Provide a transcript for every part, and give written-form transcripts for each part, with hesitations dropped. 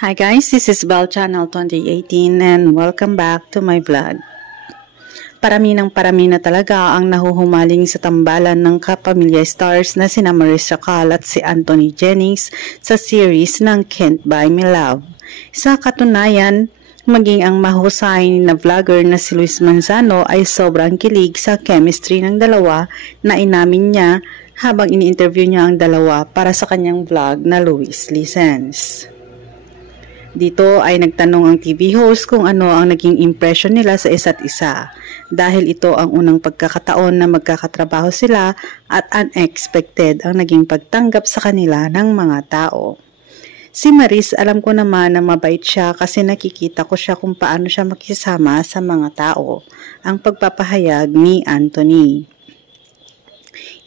Hi guys, this is Bell Channel 2018 and welcome back to my vlog. Parami na talaga ang nahuhumaling sa tambalan ng kapamilya stars na sina Maris Chacal at si Anthony Jennings sa series ng Can't Buy Me Love. Sa katunayan, maging ang mahusay na vlogger na si Luis Manzano ay sobrang kilig sa chemistry ng dalawa na inamin niya habang ini-interview niya ang dalawa para sa kanyang vlog na Luis Listens. Dito ay nagtanong ang TV host kung ano ang naging impression nila sa isa't isa dahil ito ang unang pagkakataon na magkakatrabaho sila at unexpected ang naging pagtanggap sa kanila ng mga tao. Si Maris, alam ko naman na mabait siya kasi nakikita ko siya kung paano siya makisama sa mga tao, ang pagpapahayag ni Anthony.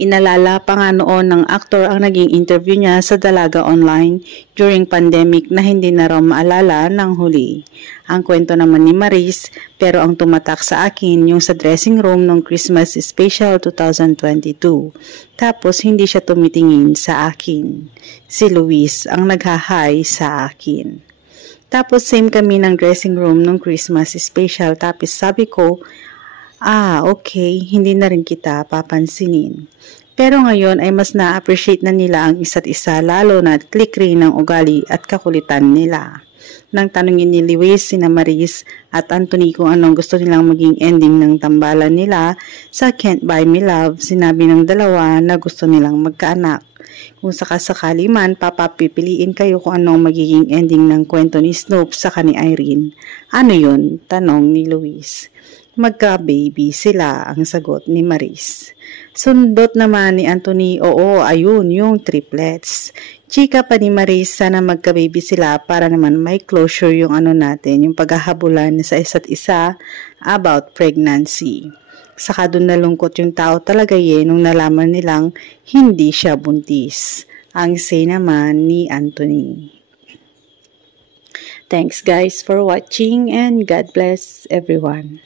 Inalala pa nga noon ng aktor ang naging interview niya sa Dalaga Online during pandemic na hindi na raw maalala ng huli. Ang kwento naman ni Maris, pero ang tumatak sa akin yung sa dressing room ng Christmas Special 2022. Tapos hindi siya tumitingin sa akin. Si Luis ang naghahay sa akin. Tapos same kami ng dressing room ng Christmas Special. Tapos sabi ko, okay, hindi na rin kita papansinin. Pero ngayon ay mas na-appreciate na nila ang isa't isa lalo na click rin ng ugali at kakulitan nila. Nang tanungin ni Luis, sina Maris at Anthony kung anong gusto nilang maging ending ng tambalan nila sa Can't Buy Me Love, sinabi ng dalawa na gusto nilang magkaanak. Kung sakasakali man, papapipiliin kayo kung anong magiging ending ng kwento ni Snoop sa ni Irene. Ano yun? Tanong ni Luis. Magka-baby sila, ang sagot ni Maris. Sundot naman ni Anthony, oo, ayun, yung triplets. Chika pa ni Maris, sana magka-baby sila para naman may closure yung natin, yung paghahabulan sa isa't isa about pregnancy. Saka doon nalungkot yung tao talaga nung nalaman nilang hindi siya buntis. Ang say naman ni Anthony. Thanks guys for watching and God bless everyone.